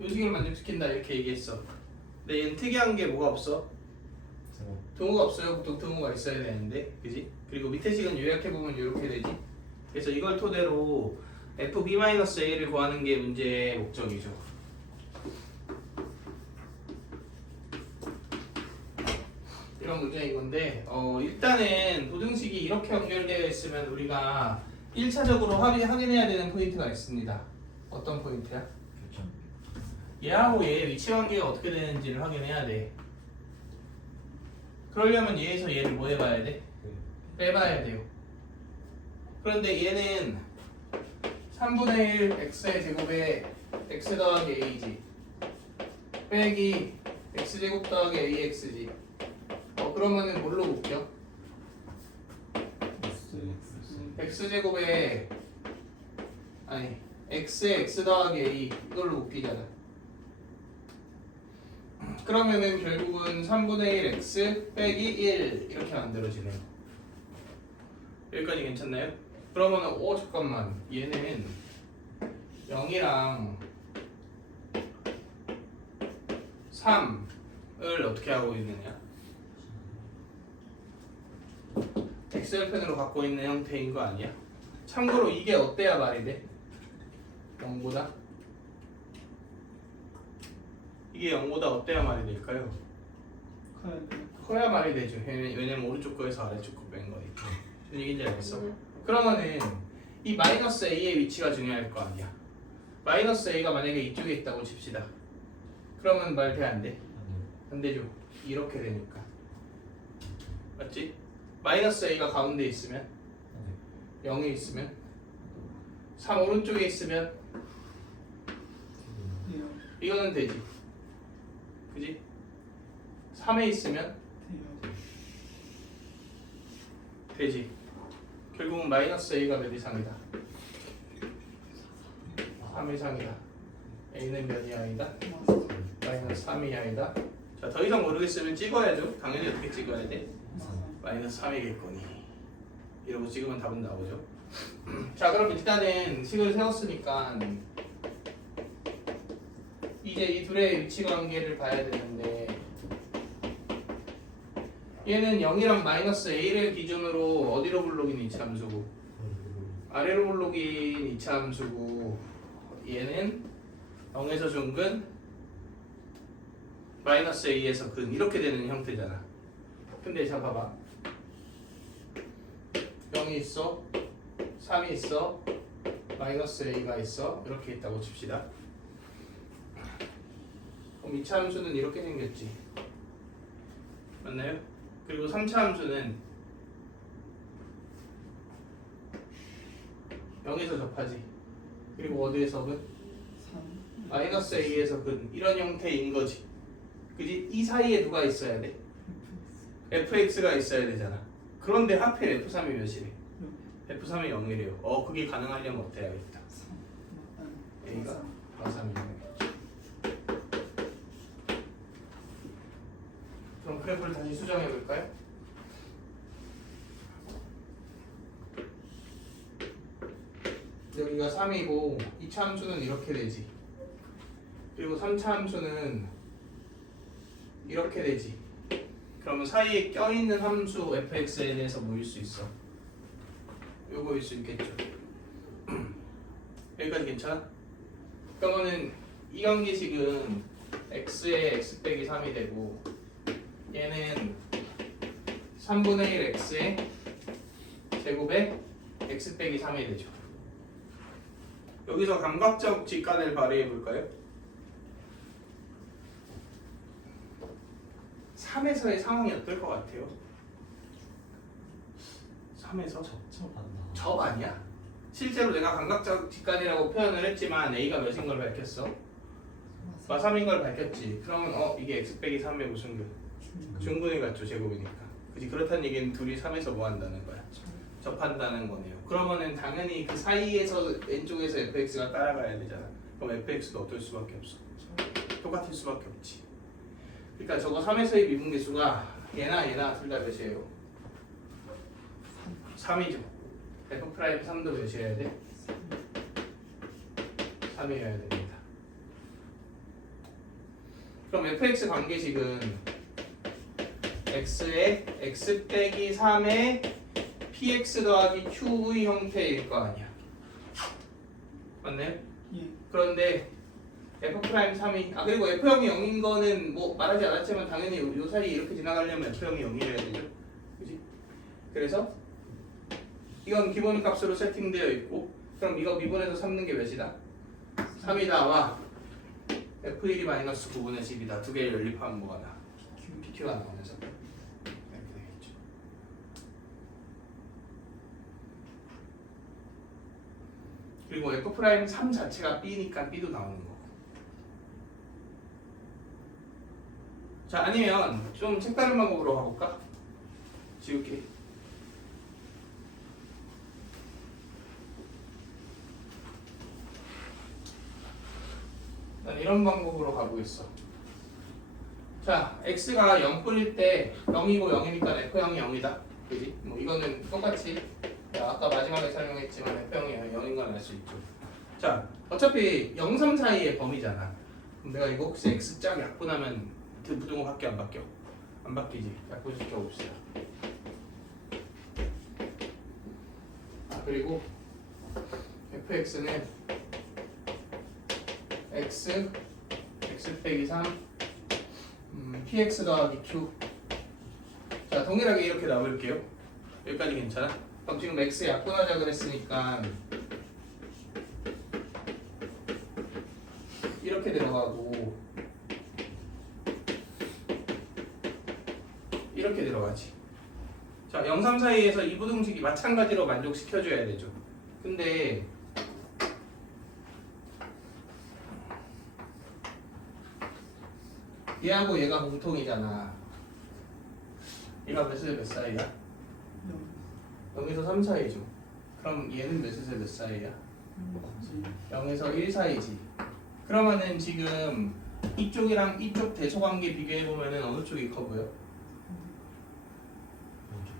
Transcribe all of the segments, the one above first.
요식을 만족시킨다 이렇게 얘기했어. 근데 얘는 특이한 게 뭐가 없어? 등호가 없어요. 보통 등호가 있어야 되는데, 그지? 그리고 밑에 식은 요약해보면 이렇게 되지. 그래서 이걸 토대로 fb-a를 구하는 게 문제의 목적이죠. 이런 문제인 건데, 일단은 부등식이 이렇게 연결되어 있으면 우리가 1차적으로 확인해야 되는 포인트가 있습니다. 어떤 포인트야? 얘하고 얘의 위치 관계가 어떻게 되는지를 확인해야 돼. 그러려면 얘에서 얘를 뭐 해봐야 돼? 빼봐야 돼요. 그런데 얘는 3분의 1 x의 제곱에 x 더하기 a지 빼기 x제곱 더하기 ax지. 그러면은 뭘로 묶여? x제곱에 아니 x에 x 더하기 a 이걸로 묶이잖아. 그러면은 결국은 3분의 1 x 빼기 1 이렇게 만들어지네요. 여기까지 괜찮나요? 그러면은 잠깐만 얘는 0이랑 3을 어떻게 하고 있느냐? x절편으로 갖고 있는 형태인 거 아니야? 참고로 이게 어때야 말이 돼? 0보다? 이게 0보다 어때야 말이 될까요? 커야 말이 되죠. 왜냐면 오른쪽 거에서 아래쪽 거 뺀 거니까. 무슨 얘기인지 알겠어? 그러면은 이 마이너스 a의 위치가 중요할 거 아니야. 마이너스 a가 만약에 이쪽에 있다고 칩시다. 그러면 말 돼 안 돼? 안 되죠. 이렇게 되니까. 맞지? 마이너스 a가 가운데 있으면 0에 있으면 3 오른쪽에 있으면 이거는 되지. 그지? 3에 있으면 되지. 결국은 마이너스 a가 몇 이상이다? 3 이상이다. a는 몇 이하이다? 마이너스 3 이하이다. 자, 더 이상 모르겠으면 찍어야죠. 당연히 어떻게 찍어야 돼? 마이너스 3이겠거니. 이러고 찍으면 답은 나오죠. 자, 그럼 일단은 식을 세웠으니까 이제 이 둘의 위치 관계를 봐야 되는데, 얘는 0이랑 마이너스 a를 기준으로 어디로 불록인 이차함수고 아래로 불록인 이차함수고, 얘는 0에서 중근 마이너스 a에서 근 이렇게 되는 형태잖아. 근데 자 봐봐, 0이 있어, 3이 있어, 마이너스 a가 있어, 이렇게 있다고 칩시다. 그럼 2차 함수는 이렇게 생겼지, 맞나요? 그리고 3차 함수는 0에서 접하지. 그리고 어디에서 근? 마이너스 a에서 근. 이런 형태인 거지. 그지? 이 사이에 누가 있어야 돼? fx가 있어야 되잖아. 그런데 하필 f3이 몇이래? f3이 0이래요. 그게 가능하려면 어떻게 해야겠다? a가 3이네. 그럼 그래프를 다시 수정해 볼까요? 여기가 3이고 2차 함수는 이렇게 되지. 그리고 3차 함수는 이렇게 되지. 그러면 사이에 껴있는 함수 fx에 대해서 뭐일 수 있어? 요거일 수 있겠죠. 여기까지 괜찮아? 그러면은 이 관계식은 x에 x 빼기 3이 되고, 얘는 3분의 1 x의 제곱에 x 빼기 3이 되죠. 여기서 감각적 직관을 발휘해 볼까요? 3에서의 상황이 어떨 것 같아요? 3에서 접 아니야? 실제로 내가 감각적 직관이라고 표현을 했지만 a가 몇인 걸 밝혔어? 3인 걸 밝혔지. 그러면 이게 x 빼기 3의 무슨 근? 중근이 같죠, 제곱이니까. 그지? 그렇다는 얘기는 둘이 3에서 뭐 한다는 거야? 접한다는 거네요. 그러면은 당연히 그 사이에서 왼쪽에서 fx가 따라가야 되잖아. 그럼 fx도 어떨 수밖에 없어? 똑같을 수밖에 없지. 그러니까 저거 3에서의 미분계수가 얘나 둘 다 몇이에요? 3이죠. f'3도 몇이어야 돼? 3이어야 됩니다. 그럼 fx 관계식은 x에 x 빼기 3의 px 더하기 q의 형태일 거 아니야. 맞나요? 예. 그런데 f'3이 그리고 f형이 0인 거는 뭐 말하지 않았지만 당연히 요 사이 이렇게 지나가려면 f형이 0이어야 되죠. 그지? 그래서 이건 기본 값으로 세팅되어 있고 그럼 이거 미분해서 삼는 게 몇이다? 3이다와 f1이 마이너스 9분의 10이다. 두 개를 연립하면 뭐가 나? PQ가 나오면서 이렇게 되겠죠. 그리고 f'3 자체가 b니까 b도 나오는 거고. 자 아니면 좀 색다른 방법으로 가볼까? 지울게. 난 이런 방법으로 가보겠어. 자, x가 0뿌릴 때 0이고 0이니까 f형이 0이다. 그지? 뭐 이거는 똑같이 아까 마지막에 설명했지만 f형이 0인 건 알 수 있죠. 자, 어차피 0, 3 사이의 범위잖아. 그럼 내가 이거 혹시 x 짝 약분하면 그 부등호 바뀌어 안 바뀌어? 안 바뀌지. 약분시켜 봅시다. 그리고 fx는 x 빼기 3 px 더하기 q. 자 동일하게 이렇게 나올게요. 여기까지 괜찮아? 그럼 지금 x 약분하자 그랬으니까 이렇게 들어가고 이렇게 들어가지. 자 0, 3 사이에서 이 부등식이 마찬가지로 만족시켜줘야 되죠. 근데 얘하고 얘가 공통이잖아. 얘가 몇에서 몇 사이야? 0에서 3 사이죠. 그럼 얘는 몇에서 몇 사이야? 0에서 1 사이지. 그러면은 지금 이쪽이랑 이쪽 대소관계 비교해보면은 어느 쪽이 커 보여?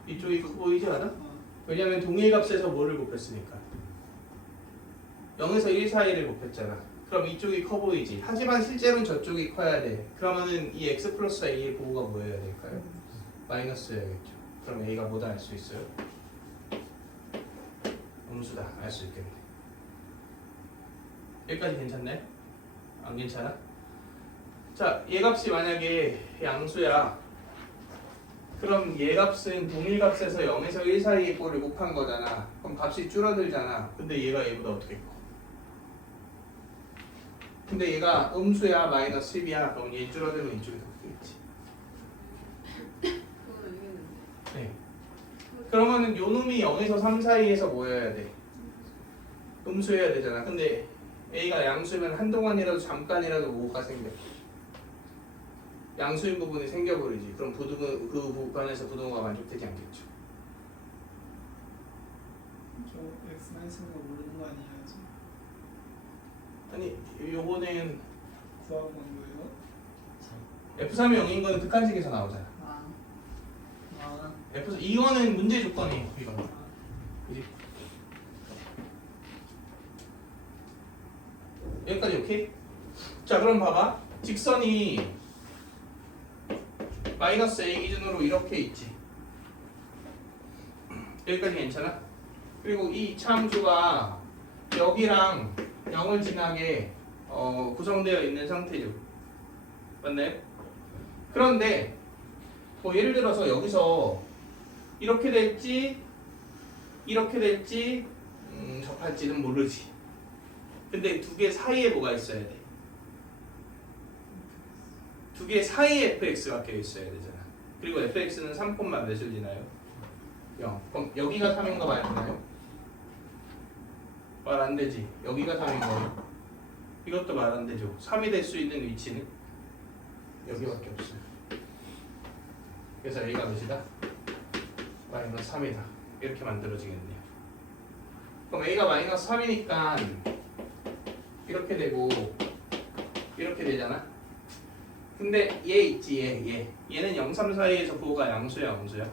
이쪽이 커 보이지 않아? 왜냐면 동일값에서 뭐를 곱했으니까 0에서 1 사이를 곱했잖아. 그럼 이쪽이 커 보이지. 하지만 실제로는 저쪽이 커야 돼. 그러면은 이 x 플러스 a의 부호가 뭐여야 될까요? 마이너스여야겠죠. 그럼 a가 뭐다 알 수 있어요? 음수다 알 수 있겠네. 여기까지 괜찮나요? 안 괜찮아? 자, 얘 값이 만약에 양수야. 그럼 얘 값은 동일값에서 0에서 1 사이의 꼴을 곱한 거잖아. 그럼 값이 줄어들잖아. 근데 얘가 얘보다 어떻게 커? 근데 얘가 음수야 마이너스 10이야. 그럼 얘 줄어들면 이쪽이 더 크겠지. 그거는 이겼는데. 네. 그러면은 요 놈이 0에서 3 사이에서 뭐여야 돼? 음수여야 되잖아. 근데 A가 양수면 한동안이라도 잠깐이라도 뭐가 생겨. 양수인 부분이 생겨버리지. 그럼 부등은 그 부분에서 부등호가 만족되지 않겠죠. 저 x-가 모르는 거 아니에요? 아니 요거는 구하고 간 거예요? F3이 0인 거는 극한식에서 나오잖아. 아, 이거는 문제 조건이에요. 이거는. 그지? 여기까지 오케이? 자 그럼 봐봐. 직선이 마이너스 a 기준으로 이렇게 있지. 여기까지 괜찮아? 그리고 이 참수가 여기랑 0을 지나게 구성되어 있는 상태죠. 맞나요? 그런데 뭐 예를 들어서 여기서 이렇게 될지 이렇게 될지 접할지는 모르지. 근데 두 개 사이에 뭐가 있어야 돼? 두 개 사이에 fx가 껴 있어야 되잖아. 그리고 fx는 3, 몇을 지나요? 0. 그럼 여기가 3인 거 맞나요? 말 안 되지. 여기가 3인 거예요. 이것도 말 안 되죠. 3이 될 수 있는 위치는 여기밖에 없어요. 그래서 A가 몇이다? 마이너스 3이다. 이렇게 만들어지겠네요. 그럼 A가 마이너스 3이니까 이렇게 되고 이렇게 되잖아. 근데 얘 있지 얘는 0, 3 사이에서 부호가 양수야 음수야?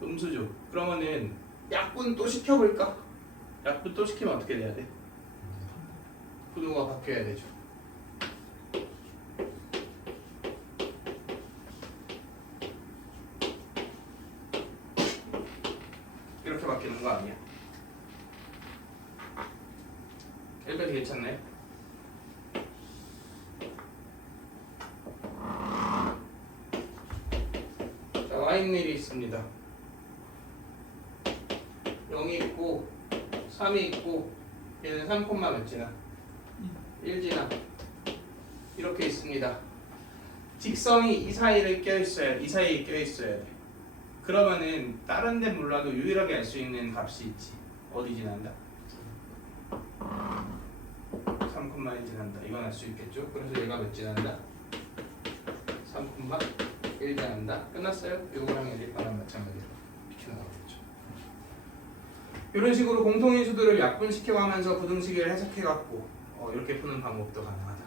음수죠. 그러면은 약분 또 시켜볼까? 약분 또 시키면 어떻게 돼야 돼? 부등호가 바뀌어야 되죠. 여기까지 괜찮나요? 자, y는 1이 있습니다. 0이 있고 3이 있고 얘는 3, 몇 지나? 1 지나 이렇게 있습니다. 직선이 이 사이에 껴있어야 돼. 그러면은 다른 데는 몰라도 유일하게 알 수 있는 값이 있지. 어디 지난다? 3,1 지난다. 이건 알 수 있겠죠? 그래서 얘가 몇 지난다? 3,1 지난다. 끝났어요? 요거랑 얘랑 마찬가지로 이렇게 나오겠죠. 이런 식으로 공통인수들을 약분시켜가면서 부등식을 해석해갖고 이렇게 푸는 방법도 가능하다.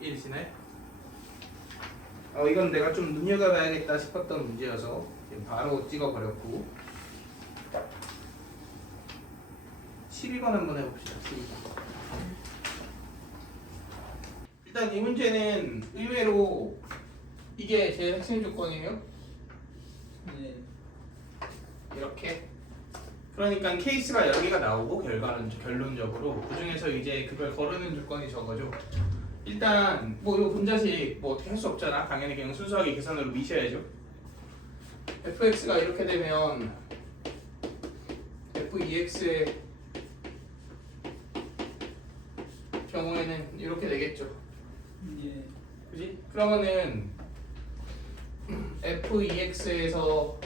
이해되시나요? 이건 내가 좀 눈여겨봐야겠다 싶었던 문제여서 바로 찍어버렸고 12번 한번 해봅시다. 12번. 일단 이 문제는 의외로 이게 제 핵심 조건이에요. 네. 이렇게 그러니까 케이스가 여기가 나오고 결론적으로 그 중에서 이제 그걸 거르는 조건이 저거죠. 일단 뭐 이거 분자식 뭐 어떻게 할 수 없잖아. 당연히 그냥 순수하게 계산으로 미셔야죠. fx가 이렇게 되면 f2x의 경우에는 이렇게 되겠죠. 예. 그지? 그러면은 f2x에서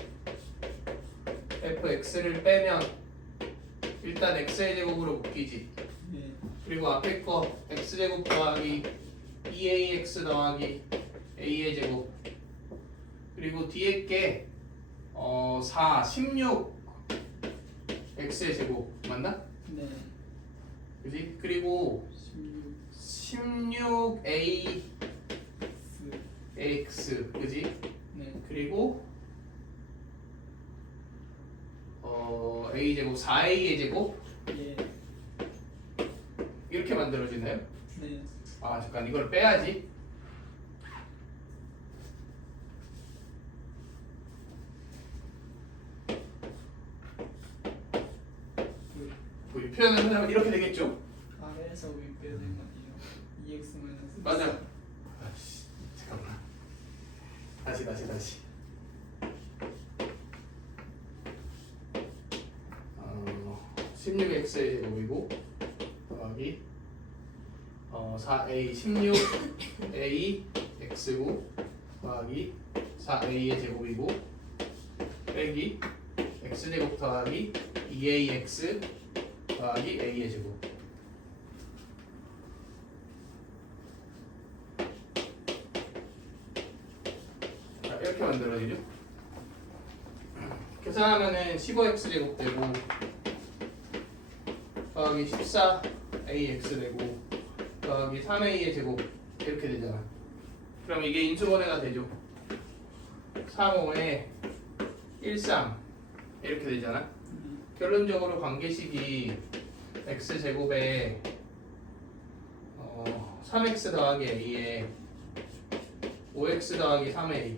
fx를 빼면 일단 x의 제곱으로 묶이지. 예. 그리고 앞에 거 x제곱 더하기 2ax 더하기 a의 제곱 그리고 뒤에 게 4, 16 x의 제곱 맞나? 네. 그지? 그리고 16 16a S. x 그지? 네. 그리고 a 제곱 4a의 제곱 예. 이렇게 만들어지나요? 네. 아 잠깐 이걸 빼야지. 이 표현을 하자면 이렇게 되겠죠? 아래에서 위 빼야 되는 거 아니에요? 2x 마이너스. 맞아. 아씨 잠깐만. 다시. 16x의 제곱이고 더하기 4a 16a x고 더하기 4a의 제곱이고 빼기 x제곱 더하기 2ax 더하기 a의 제곱. 자, 이렇게 만들어지죠. 계산하면은 15x 제곱 되고 더하기 14ax 되고 더하기 3a의 제곱 이렇게 되잖아. 그럼 이게 인수분해가 되죠. 3, 5에 1, 3 이렇게 되잖아. 결론적으로 관계식이 x제곱에 3x 더하기 a에 5x 더하기 3a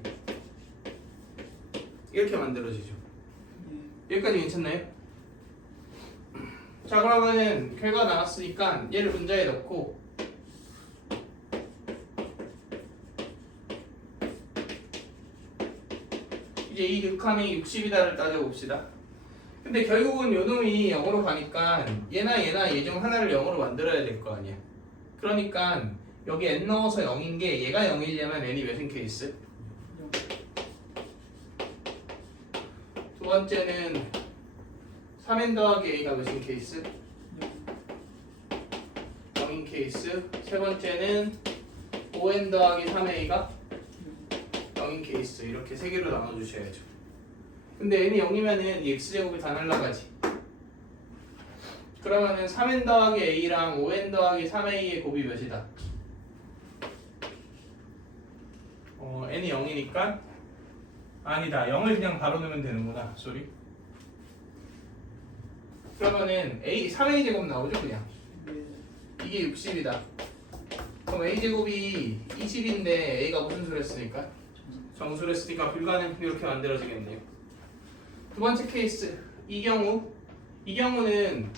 이렇게 만들어지죠. 여기까지 괜찮나요? 자 그러면은 결과 나왔으니까 얘를 분자에 넣고 이제 이 극함이 60이다를 따져봅시다. 근데 결국은 요놈이 0으로 가니까 얘나 얘 중 하나를 0으로 만들어야 될 거 아니야. 그러니까 여기 n 넣어서 0인 게 얘가 0이려면 n이 몇인 케이스? 두 번째는 3n 더하기 a가 몇인 케이스? 0인 케이스. 세 번째는 5n 더하기 3a가 0인 케이스. 이렇게 세 개로 나눠주셔야죠. 근데 n이 0이면은 이 x제곱이 다 날라가지. 그러면은 3n 더하기 a랑 5n 더하기 3a의 곱이 몇이다? n이 0이니까 아니다. 0을 그냥 바로 넣으면 되는구나. 쏘리. 그러면은 a 3a 제곱 나오죠 그냥. 이게 60이다. 그럼 a 제곱이 20인데 a가 무슨 수를 했으니까? 정수를 했으니까 불가능. 이렇게 만들어지겠네요. 두 번째 케이스 이 경우는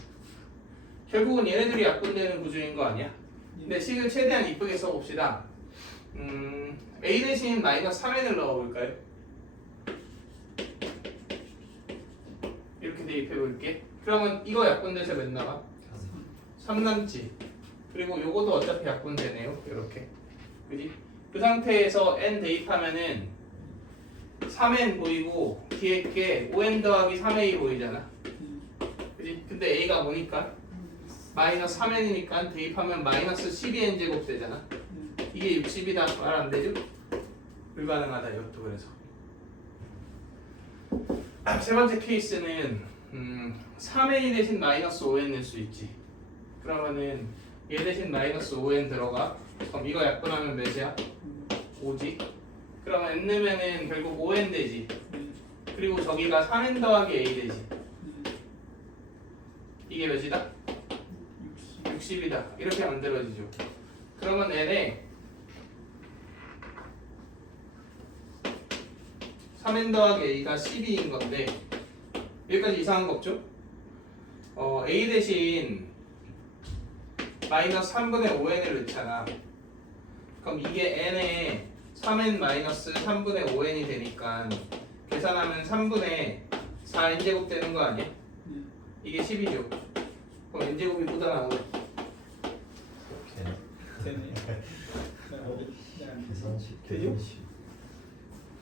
결국은 얘네들이 약분되는 구조인 거 아니야? 근데 식을 최대한 이쁘게 써봅시다. A 대신 마이너스 3n을 넣어볼까요? 이렇게 대입해볼게. 그러면 이거 약분돼서 몇 나와? 3 남지. 그리고 요것도 어차피 약분되네요. 이렇게. 그지? 그 상태에서 n 대입하면은 3n 보이고 뒤에 게 5n 더하기 3a 보이잖아. 그지? 근데 a가 뭐니까? 마이너스 3n이니까 대입하면 마이너스 12n 제곱 되잖아. 이게 60이다. 말 안 되죠? 불가능하다. 이것도 그래서. 세 번째 케이스는 3n 대신 마이너스 5n 낼 수 있지. 그러면은 얘 대신 마이너스 5n 들어가. 그럼 이거 약분하면 몇이야? 5지. 그러면 n 넣으면은 결국 5n 되지. 그리고 저기가 3n 더하기 a 되지. 이게 몇이다? 60이다. 이렇게 만들어지죠. 그러면 n에 3n 더하기 a가 12인 건데 여기까지 이상한 거 없죠? a 대신 마이너스 3분의 5n을 넣잖아. 그럼 이게 n에 3n 마이너스 3분의 5n이 되니까 계산하면 3분의 4n제곱 되는 거 아니야? 이게 10이죠. 그럼 n제곱이 묻어나오네. 되네. 계산식 되죠? 계산식.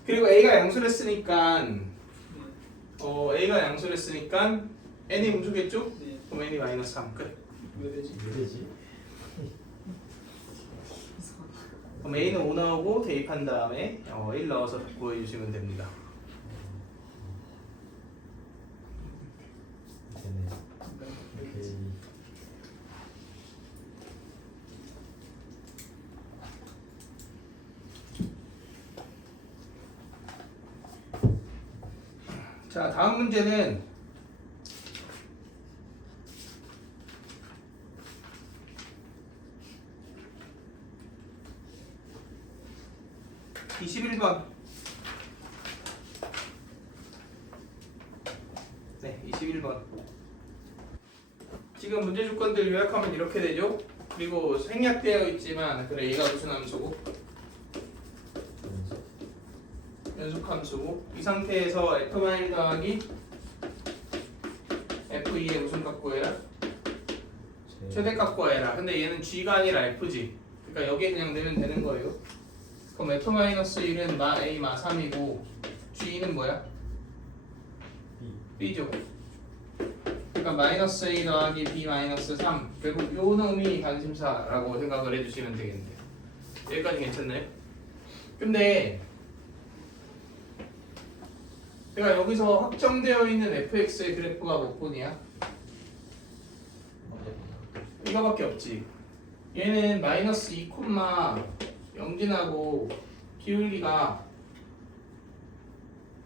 그리고 a가 양수를 했으니까 a가 양수를 했으니까 n이 음수겠죠? 네. 그럼 n이 마이너스 3 끝. 왜 되지? 왜 되지? 그럼 a는 5 나오고 대입한 다음에 1 넣어서 구해주시면 됩니다. 되네. 오케이. 자, 다음 문제는 (21번) 네, 21번. 지금 문제 조건들 요약하면 이렇게 되죠. 그리고 생략되어 있지만 그래 얘가 무슨 함수고 연속함수고 이 상태에서 f- 더하기 f2의 무슨 값 구해라? 최대값 구해라. 근데 얘는 g가 아니라 f지. 그러니까 여기에 그냥 넣으면 되는 거예요. 그럼 f-1은 마 a 마 3이고 g는 뭐야? b죠. 그러니까 마이너스 a 더하기 b 마이너스 3. 결국 요 놈이 관심사라고 생각을 해주시면 되겠네요. 여기까지 괜찮나요? 근데 내가 여기서 확정되어 있는 fx의 그래프가 몇 분이야? 이거밖에 없지. 얘는 마이너스 2, 영진하고 기울기가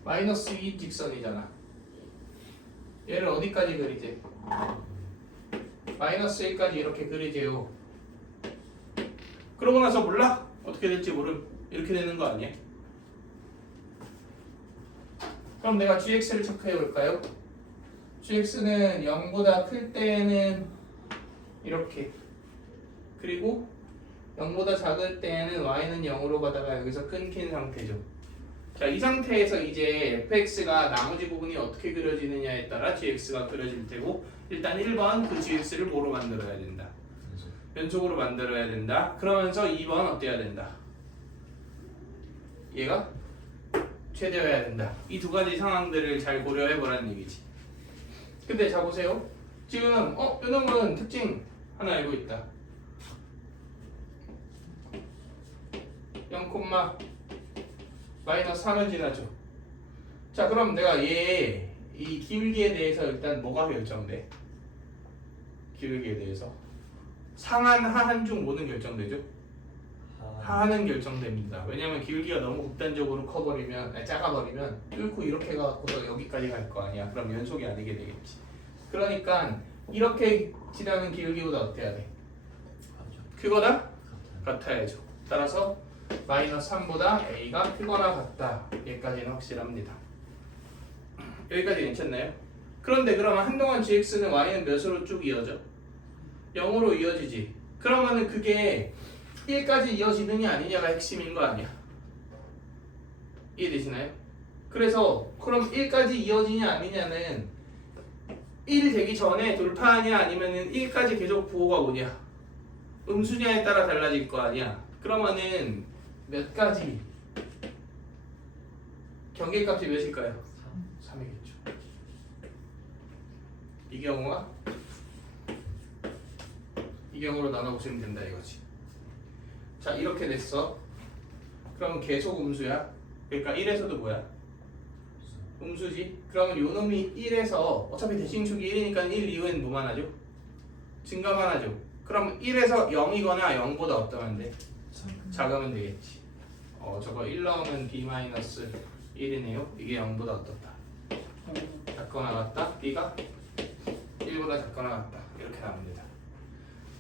마이너스 2 직선이잖아. 얘를 어디까지 그리지? 마이너스 1까지 이렇게 그리재요. 그러고 나서 몰라? 어떻게 될지 모름. 이렇게 되는 거 아니야? 그럼 내가 gx를 체크해 볼까요? gx는 0보다 클 때는 이렇게, 그리고 0보다 작을 때는 y는 0으로 가다가 여기서 끊긴 상태죠. 자, 이 상태에서 이제 fx가 나머지 부분이 어떻게 그려지느냐에 따라 gx가 그려질 테고, 일단 1번 그 gx를 뭐로 만들어야 된다? 연속으로 만들어야 된다. 그러면서 2번 어때야 된다? 얘가 최대여야 된다. 이 두 가지 상황들을 잘 고려해 보라는 얘기지. 근데 자 보세요. 지금 요놈은 특징 하나 알고 있다. 0, 마이너스 3을 지나죠. 자, 그럼 내가 이 기울기에 대해서 일단 뭐가 결정돼? 기울기에 대해서 상한, 하한 중 뭐는 결정되죠? 하하는 결정됩니다. 왜냐면 기울기가 너무 극단적으로 커버리면, 작아버리면 뚫고 이렇게 가고서 여기까지 갈 거 아니야. 그럼 연속이 아니게 되겠지. 그러니까 이렇게 지나는 기울기보다 어때야 돼? 크거나 같아야죠. 따라서 마이너스 3보다 a가 크거나 같다. 여기까지는 확실합니다. 여기까지 괜찮나요? 그런데 그러면 한동안 gx는 y는 몇으로 쭉 이어져? 0으로 이어지지. 그러면은 그게 1까지 이어지느냐 아니냐가 핵심인 거 아니야. 이해되시나요? 그래서 그럼 1까지 이어지냐 아니냐는 1 되기 전에 돌파하냐 아니면은 1까지 계속 부호가 오냐 음수냐에 따라 달라질 거 아니야. 그러면은 몇 가지 경계값이 몇일까요? 3이겠죠. 이 경우와 이 경우로 나눠보시면 된다 이거지. 자 이렇게 됐어. 그러면 계속 음수야. 그러니까 1에서도 뭐야? 음수지. 그러면 요 놈이 1에서 어차피 대칭축이 1이니까 1 이후엔 뭐만 하죠? 증가만 하죠. 그럼 1에서 0이거나 0보다 어떠면 돼? 작으면 되겠지. 저거 1 넣으면 b-1이네요. 이게 0보다 어떻다? 작거나 같다. b가 1보다 작거나 같다. 이렇게 나오면 된다.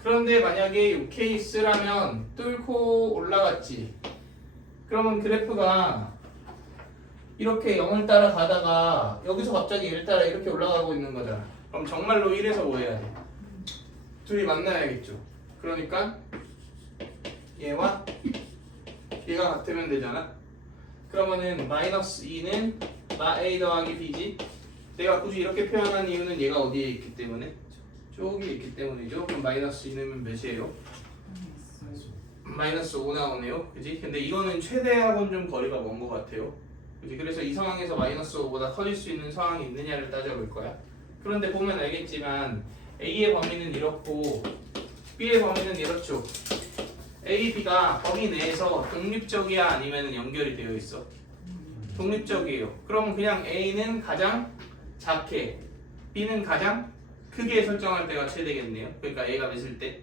그런데 만약에 이 케이스라면 뚫고 올라갔지. 그러면 그래프가 이렇게 0을 따라 가다가 여기서 갑자기 1을 따라 이렇게 올라가고 있는 거잖아. 그럼 정말로 1에서 뭐 해야 돼? 둘이 만나야겠죠. 그러니까 얘와 얘가 같으면 되잖아. 그러면은 마이너스 2는 마 a 더하기 b지. 내가 굳이 이렇게 표현한 이유는 얘가 어디에 있기 때문에? 저기에 있기 때문이죠. 그럼 마이너스 2는 몇이에요? 마이너스 5 나오네요. 그지? 근데 이거는 최대하고는 좀 거리가 먼 것 같아요. 그지? 그래서 이 상황에서 마이너스 5보다 커질 수 있는 상황이 있느냐를 따져볼 거야. 그런데 보면 알겠지만 A의 범위는 이렇고 B의 범위는 이렇죠. A, B가 범위 내에서 독립적이야 아니면 연결이 되어 있어? 독립적이에요. 그럼 그냥 A는 가장 작게 B는 가장 크게 설정할 때가 최대겠네요. 그러니까 A가 몇일 때?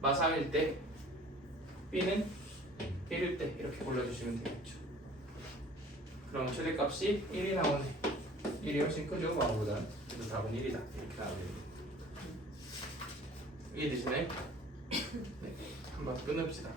마 3일 때 B는 1일 때 이렇게 골라주시면 되겠죠. 그럼 최대값이 1이 나오네. 1이 훨씬 크죠 마보다. 그래서 답은 1이다. 이렇게 나오게 됩니다. 이해되시나요? 네, 한번 끊읍시다.